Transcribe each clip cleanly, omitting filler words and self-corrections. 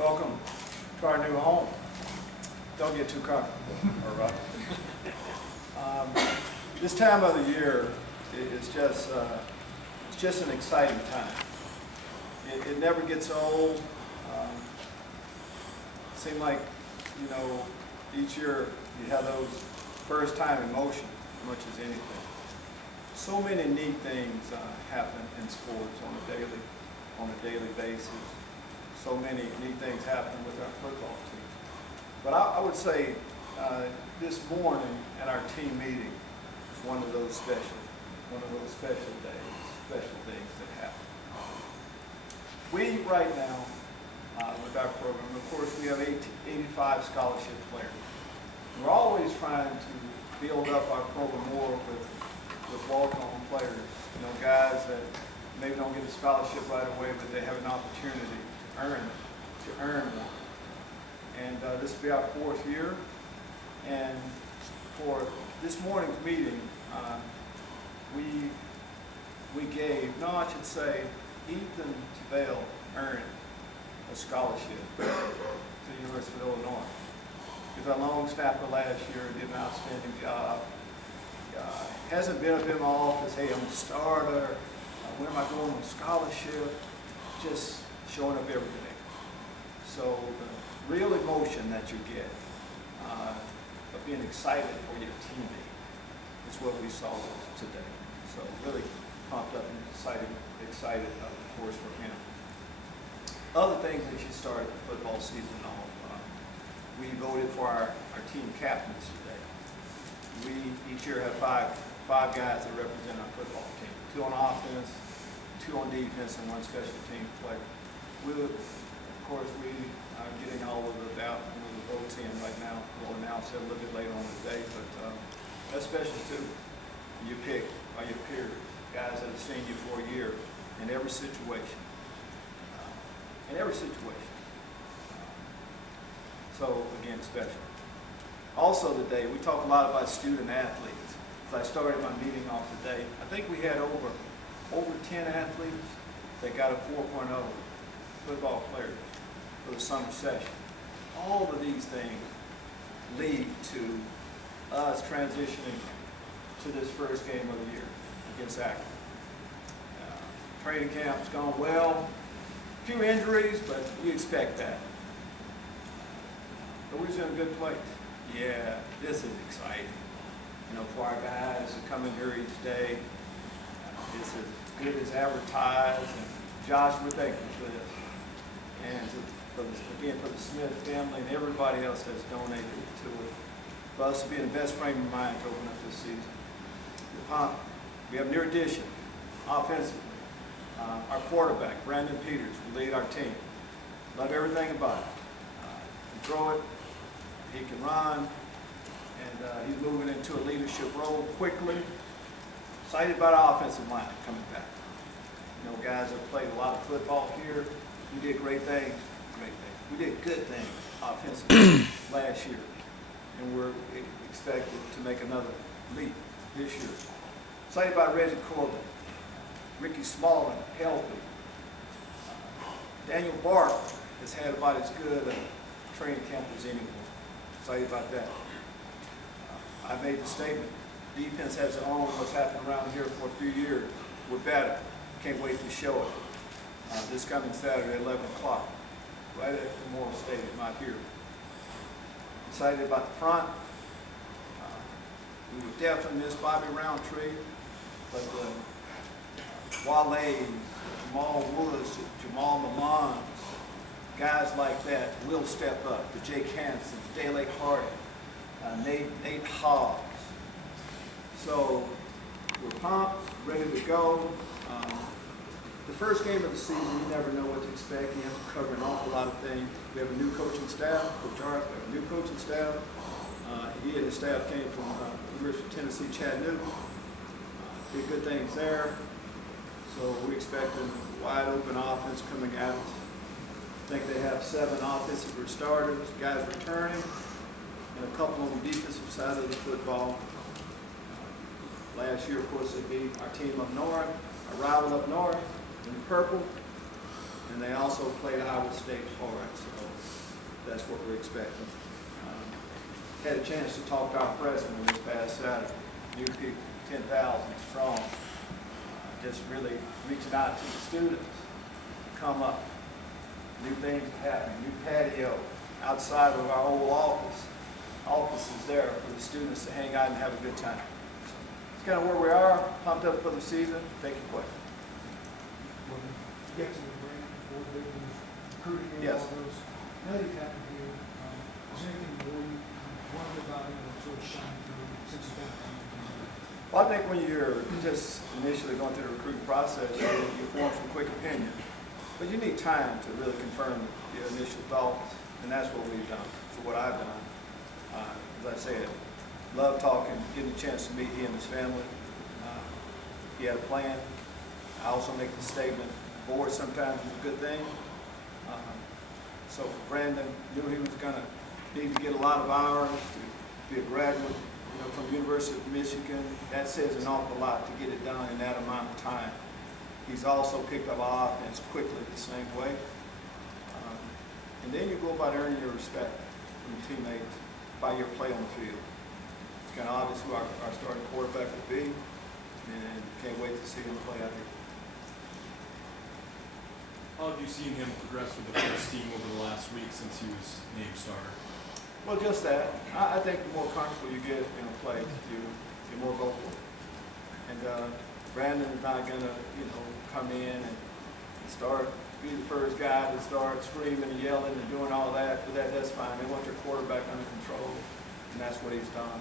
Welcome to our new home. Don't get too comfortable, all right? This time of the year is just it's just an exciting time. It never gets old. It seems like, you know, each year you have those first time emotions as much as anything. So many neat things happen in sports on a daily basis. So many neat things happen with our football team. But I would say this morning at our team meeting is one of those special days, special things that happen. We right now, with our program, of course, we have 85 scholarship players. We're always trying to build up our program more with walk-on players, you know, guys that maybe don't get a scholarship right away, but they have an opportunity to earn one. And this will be our 4th year. And for this morning's meeting, Ethan Tabell earned a scholarship to the University of Illinois. He was our long snapper last year, did an outstanding job. Hasn't been up in my office, hey, I'm a starter, when am I going on scholarship? Just showing up every day. So the real emotion that you get of being excited for your teammate is what we saw today. So really pumped up and excited of course for him. Other things that you start the football season off, we voted for our team captains today. We each year have five guys that represent our football team. 2 on offense, 2 on defense, and 1 special team player. Of course, we are getting all of the votes in right now. We'll announce it a little bit later on today, but that's special too. You pick by your peers, guys that have seen you for a year in every situation. So again, special. Also today, we talk a lot about student athletes. As I started my meeting off today, I think we had over 10 athletes that got a 4.0 football players for the summer session. All of these things lead to us transitioning to this first game of the year against Akron. Training camp's gone well. A few injuries, but you expect that. But we're in a good place. Yeah, this is exciting. You know, for our guys to come in here each day, it's as good as advertised. And Josh, we're thankful for this. And for the Smith family and everybody else that's donated to it. For us to be in the best frame of mind to open up this season. We have new addition, offensively. Our quarterback, Brandon Peters, will lead our team. Love everything about it. He can throw it, he can run, and he's moving into a leadership role quickly. Excited about our offensive line coming back. You know, guys have played a lot of football here. We did great things. We did good things offensively last year, and we're expected to make another leap this year. Excited about Reggie Corbin, Ricky Smallin, healthy. Daniel Bark has had about as good a training camp as anyone. Excited about that. I made the statement, defense has owned what's happened around here for a few years. We're better. Can't wait to show it. This coming Saturday at 11 o'clock, right at Memorial Stadium, not here. Excited about the front. We would definitely miss Bobby Roundtree, but Wale, Jamal Woods, Jamal Mamons, guys like that will step up. The Jake Hansen, Dele Hardy, Nate Hobbs. So we're pumped, ready to go. The first game of the season, you never know what to expect. You have to cover an awful lot of things. We have a new coaching staff, Coach Art, we have a new coaching staff. He and his staff came from University of Tennessee, Chattanooga. Did good things there. So we expect a wide open offense coming at us. I think they have 7 offensive starters, guys returning, and a couple on the defensive side of the football. Last year, of course, they beat our team up north, our rival up north, in purple. And they also played Iowa State hard, so that's what we're expecting. Had a chance to talk to our freshmen this past Saturday. New people, 10,000 strong. Just really reaching out to the students to come up. New things happening, new patio outside of our old office. Office is there for the students to hang out and have a good time. So it's kind of where we are, pumped up for the season. Take your question. When you get to the break, before the recruiting and Yes. all those, now that you've happened here, is there anything more you wondered about it or sort of shine through since you've been here? Well, I think when you're just initially going through the recruiting process, you form some quick opinion. But you need time to really confirm your initial thoughts, and that's what we've done. So what I've done, as I said, love talking, getting a chance to meet he and his family. He had a plan. I also make the statement, board sometimes is a good thing. So for Brandon, knew he was going to need to get a lot of hours to be a graduate, from the University of Michigan. That says an awful lot to get it done in that amount of time. He's also picked up our offense quickly the same way. And then you go about earning your respect from your teammates by your play on the field. It's kind of obvious who our starting quarterback will be, and can't wait to see him play out here. How have you seen him progress with the first team over the last week since he was named starter? Well, just that. I think the more comfortable you get in a play, you're more vocal. And Brandon is not going to, come in and be the first guy to start screaming and yelling and doing all that. But that's fine. They want their quarterback under control, and that's what he's done.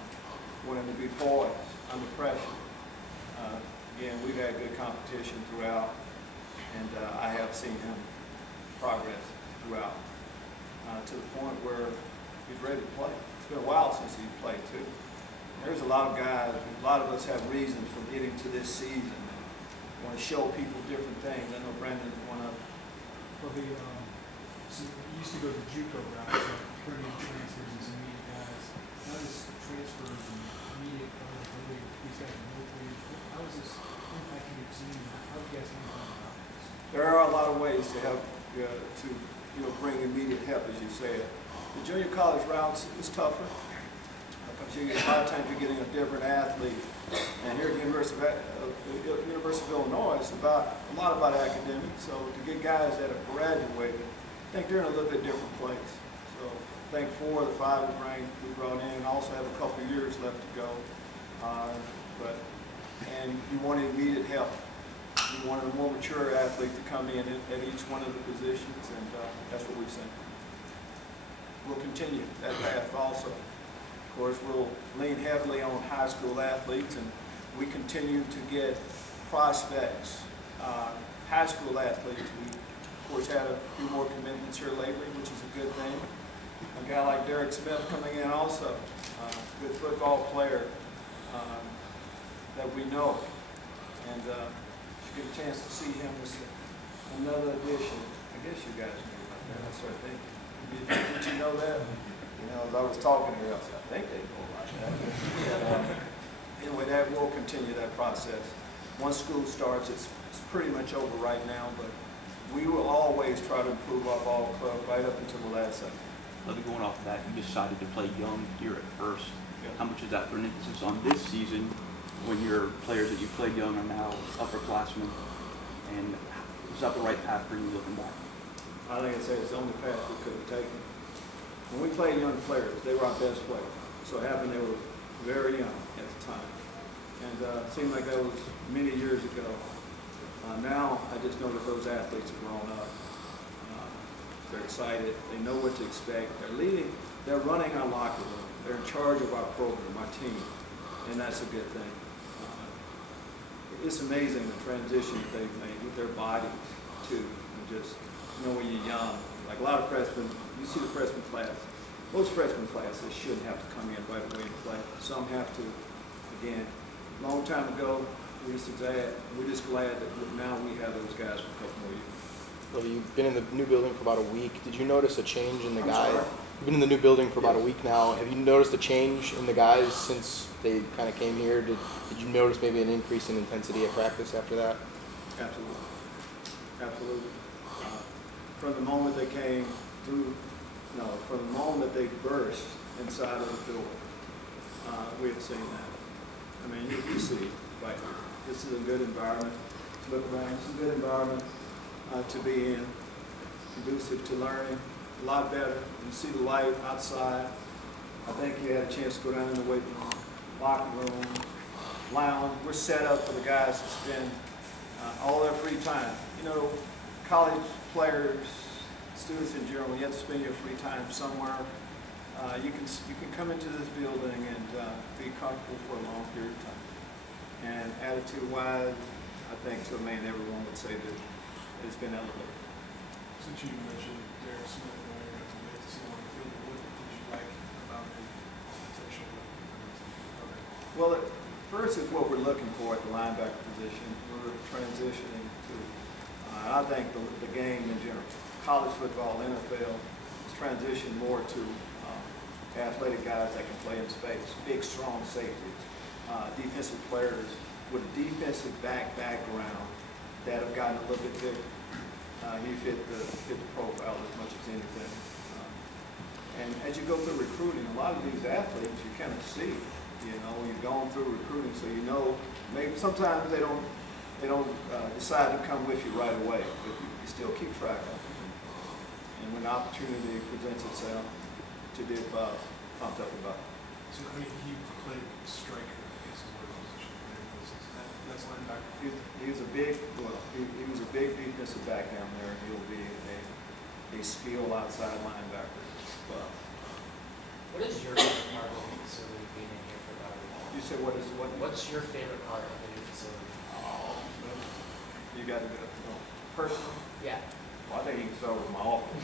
Want him to be poised under pressure. Again, we've had good competition throughout, and I have seen him progress throughout to the point where he's ready to play. It's been a while since he's played too. There's a lot of guys, a lot of us have reasons for getting to this season. Want to show people different things. I know Brandon's one of them. Well, so you used to go to JUCO route, so pretty transfers and some immediate guys. Now this transfers and immediate eligibility, these guys are locally. How is this impacting your team? How do you guys think about this? There are a lot of ways to help bring immediate help, as you said. The junior college routes is tougher because a lot of times you're getting a different athlete. And here at the University of Illinois, it's a lot about academics. So to get guys that have graduated, I think they're in a little bit different place. So I think 4 of the 5 ranked we brought in, and also have a couple of years left to go. And you want immediate help. You want a more mature athlete to come in at each one of the positions, and that's what we've seen. We'll continue that path also. Of course, we'll lean heavily on high school athletes, and we continue to get prospects, high school athletes. We, of course, had a few more commitments here lately, which is a good thing. A guy like Lovie Smith coming in also, good football player that we know. And you get a chance to see him as another addition. I guess you guys knew about that. I started thinking, did you know that? As I was talking here, I said, I think they know about that. Anyway, that will continue that process. Once school starts, it's pretty much over right now, but we will always try to improve our ball club right up until the last second. Lovie, going off of that, you decided to play young here at first. Yeah. How much is that for an emphasis on this season when your players that you played young are now upperclassmen? And was that the right path for you looking back? I think it's the only path we could have taken. When we played young players, they were our best players. So it happened they were very young at the time. And it seemed like that was many years ago. Now I just know that those athletes have grown up. They're excited. They know what to expect. They're running our locker room. They're in charge of our program, our team. And that's a good thing. It's amazing the transition that they've made with their bodies too. And just, when you're young, like a lot of freshmen, you see the freshman class. Most freshman classes shouldn't have to come in right away and play. Some have to. Again, a long time ago, we're just glad that now we have those guys for a couple more years. Well, you've been in the new building for about a week. Did you notice a change in the guys? Sorry? You've been in the new building for about a week now. Have you noticed a change in the guys since they kind of came here? Did you notice maybe an increase in intensity at practice after that? Absolutely. Absolutely. from the moment they came through, no, from the moment they burst inside of the door, we have seen that. I mean, you see right here. This is a good environment. Look around. It's a good environment to be in, conducive to learning, a lot better. You see the light outside. I think you had a chance to go down in the weight room, locker room, lounge. We're set up for the guys to spend all their free time. You know, college players, students in general, you have to spend your free time somewhere. You can come into this building and be comfortable for a long period of time. And attitude-wise, I think to a man, everyone would say that it's been elevated. Since you mentioned Derek Smith earlier, it's great to see him on the field. What did you like about his potential? Well, first is what we're looking for at the linebacker position. We're transitioning to, I think the game in general, college football, NFL, has transitioned more to athletic guys that can play in space, big, strong safeties, defensive players with a defensive background that have gotten a little bit bigger. He fit the profile as much as anything. And as you go through recruiting, a lot of these athletes you kind of see. You know, you've gone through recruiting, so you know maybe sometimes they don't decide to come with you right away, but you still keep track of them. And when the opportunity presents itself, to be pumped up about it. So I mean, he played striker, I guess is what position that's linebacker. He was a big, he was a big defensive back down there. He'll be a skilled outside linebacker. Well, What is your favorite part of the new facility being in here for about a while? you said what is what? What's your favorite part of the new facility? Oh, you got to go personally. Yeah. Well, I think you can start with my office.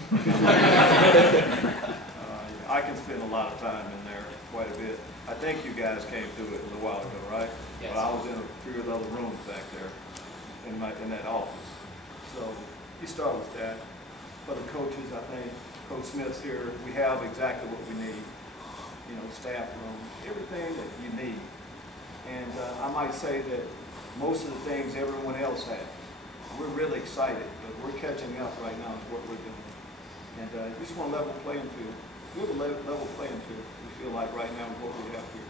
I can spend a lot of time in there, quite a bit. I think you guys came through it a little while ago, right? Yes. But I was in a few of the other rooms back there in that office. So you start with that. For the coaches, I think Coach Smith's here. We have exactly what we need. You know, staff room, everything that you need. And I might say that most of the things everyone else has. We're really excited, but we're catching up right now is what we're doing. And we just want a level playing field. We have a level playing field, we feel like right now with what we have here.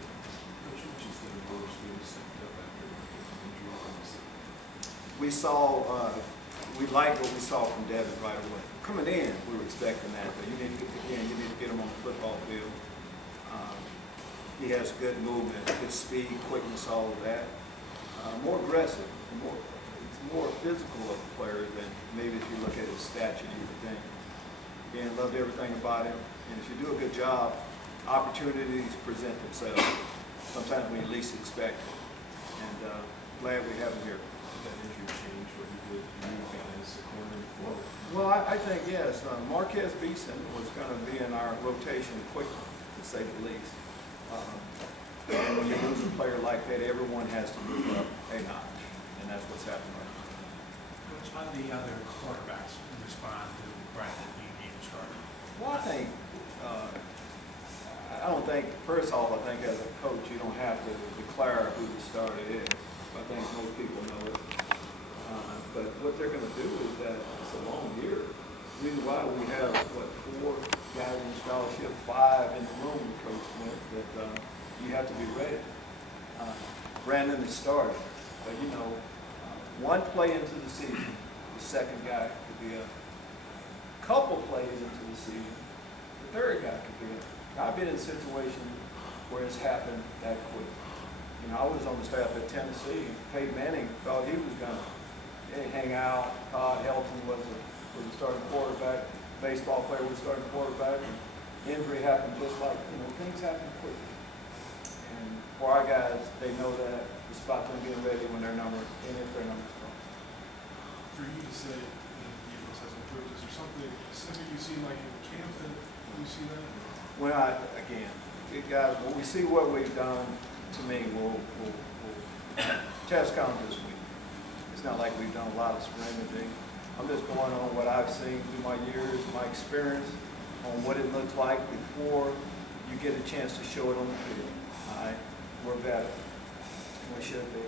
We saw, we liked what we saw from Devin right away. Coming in, we were expecting that, but you need to get him on the football field. He has good movement, good speed, quickness, all of that. More aggressive, more physical of a player than maybe if you look at his stature, you would think. Again, loved everything about him. And if you do a good job, opportunities present themselves. Sometimes we least expect it. And glad we have him here. That is your change, what you did, you guys, a corner before. Well, I think, yes, Marquez Beeson was going to be in our rotation quickly, to say the least. And when you lose a player like that, everyone has to move up a notch. And that's what's happening right now. Coach, how do the other quarterbacks respond to Brandon being named starter? Well, I think, I don't think, first off, I think as a coach, you don't have to declare who the starter is. I think most people know it. But what they're going to do is that it's a long year. The reason why we have, 4 guys in scholarship, 5 in the room with Coach Smith, that you have to be ready. Brandon is starting. But, you know, one play into the season, the second guy could be a couple plays into the season, the third guy could be a. I've been in situations where it's happened that quick. You know, I was on the staff at Tennessee. Peyton Manning thought he was going to hang out. Todd Helton was the starting quarterback. Baseball player was starting quarterback. And injury happened just like, you know, things happen quickly. And for our guys, they know that it's about them being ready when their number, and if their number's strong. For you to say that the defense has improved, is there something specific you see like in camp that you see that? Well, again, guys, when we see what we've done, to me, we'll test count this week. It's not like we've done a lot of scrimmaging. I'm just going on what I've seen through my years, my experience, on what it looks like before you get a chance to show it on the field. All right, we're better. We should be.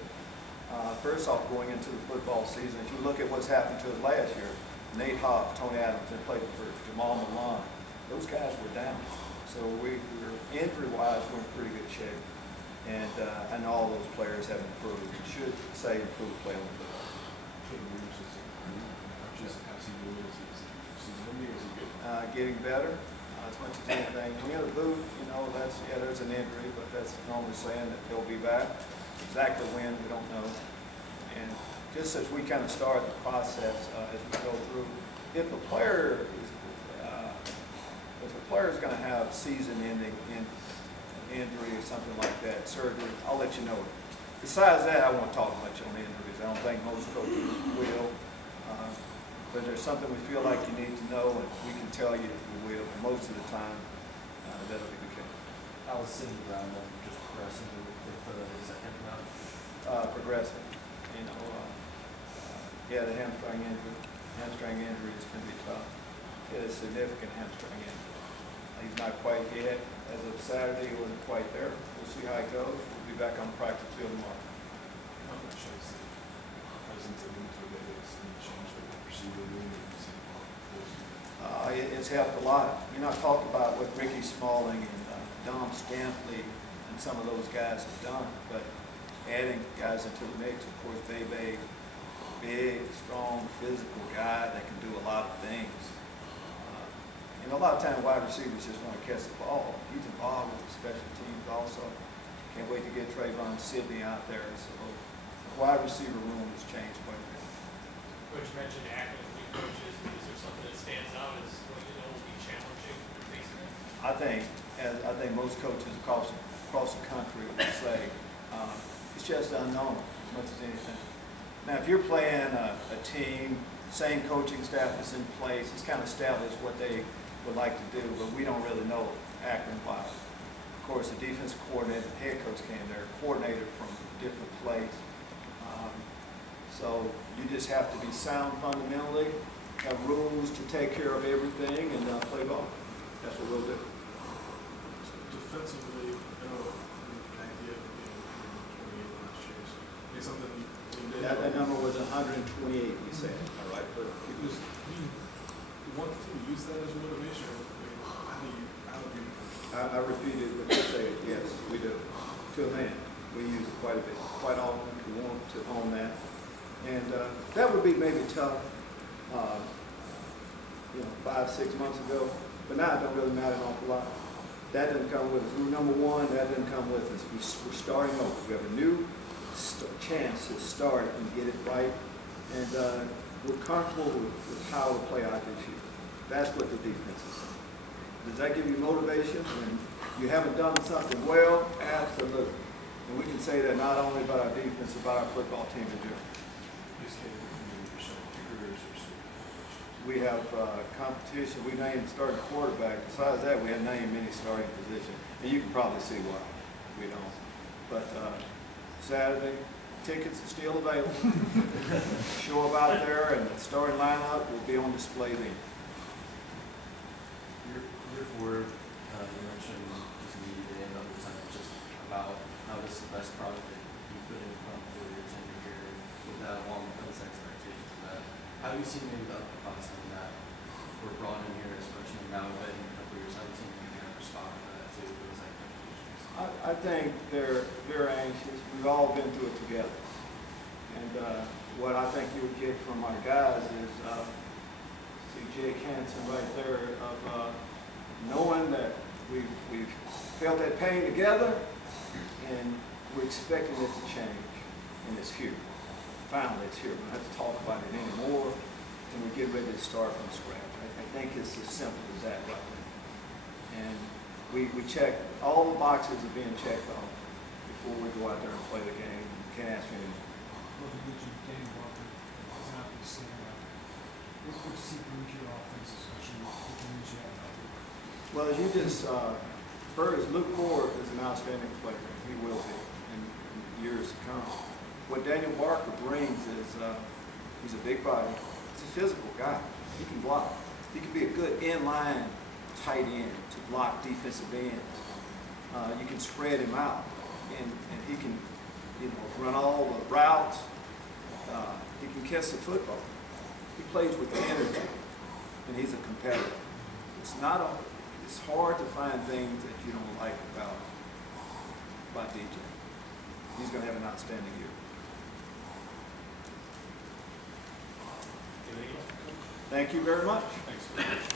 First off, going into the football season, if you look at what's happened to us last year, Nate Hobbs, Tony Adams, that played for Jamal Malone. Those guys were down. So we were, injury-wise, we're in pretty good shape. And I know all those players have improved. Should say improved play on the football. Getting better as much as anything. When you have a boot, you know, there's an injury, but that's normally saying that they'll be back. Exactly when, we don't know. And just as we kind of start the process as we go through, if a player is going to have season-ending injury or something like that, surgery, I'll let you know. Besides that, I won't talk much on injuries. I don't think most coaches will. But there's something we feel like you need to know, and we can tell you if we will. And most of the time, that'll be the case. How is Cindy Brown just progressing with the second round? Progressing. You know, the hamstring injury. Hamstring injury is going to be tough. He had a significant hamstring injury. He's not quite yet. As of Saturday, he wasn't quite there. We'll see how it goes. We'll be back on the practice field tomorrow. How much has the presence of Intimidates changed what the procedure doing? It's helped a lot. You know, I talked about what Ricky Smalling and Dom Stampley and some of those guys have done, but adding guys into the mix, of course, Bebe, big, strong, physical guy that can do a lot of things. And a lot of times wide receivers just want to catch the ball. He's involved with the special teams also. Can't wait to get Trayvon Sidney out there. So the wide receiver room has changed quite a bit. Coach mentioned Akron as new coaches. Is there something that stands out as what you know will be challenging for facing it? I think most coaches across the country would say it's just unknown as much as anything. Now, if you're playing a team, same coaching staff is in place, it's kind of established what they would like to do, but we don't really know Akron-wise. Of course, the defensive coordinator, the head coach came there, coordinated from different plays. So you just have to be sound fundamentally, have rules to take care of everything, and play ball. That's what we'll do. Defensively, you know, the idea of being 28 last year, it's something we did. That number was 128, you said. All right, but It was, we want to use that as motivation. I mean, how do you? I repeated what you said. Yes, we do. To a man, we use it quite a bit, quite often. We want to own that, and that would be maybe tough, 5-6 months ago. But now it don't really matter an awful lot. That doesn't come with us. We're number one. That doesn't come with us. We're starting over. We have a new chance to start and get it right, and we're comfortable with how to play out this year. That's what the defense is. Does that give you motivation when you haven't done something well? Absolutely. And we can say that not only about our defense, but about our football team in general. We have competition. We named starting quarterback. Besides that, we haven't named many starting positions. And you can probably see why we don't. But Saturday, tickets are still available. Show up out there, and the starting lineup will be on display then. Year four, you mentioned just immediately and other times just about how this is the best product that you put in front of your tenure here with that along with those expectations of that. How do you see maybe the upperclassmen that were brought in here as freshmen now that in a couple years, how do you think you can respond to that to those expectations? I think they're anxious. We've all been through it together. And what I think you would get from our guys is, see Jake Hansen right there, of knowing that we've felt that pain together and we're expecting it to change. And it's here. Finally, it's here. We don't have to talk about it anymore, and we're getting ready to start from scratch. I think it's as simple as that right now. And we check, all the boxes are being checked off before we go out there and play the game. You can't ask me anymore. What did you Danny Walker is not the same. What's what you see from your offense, especially with the news you have out there? Well, you just, first, Luke Moore is an outstanding player. He will be in years to come. What Daniel Barker brings is he's a big body. He's a physical guy. He can block. He can be a good inline tight end to block defensive ends. You can spread him out, and he can, run all the routes. He can catch the football. he plays with energy, and he's a competitor. It's hard to find things that you don't like about DJ. He's going to have an outstanding year. Anything else? Thank you very much. Thanks.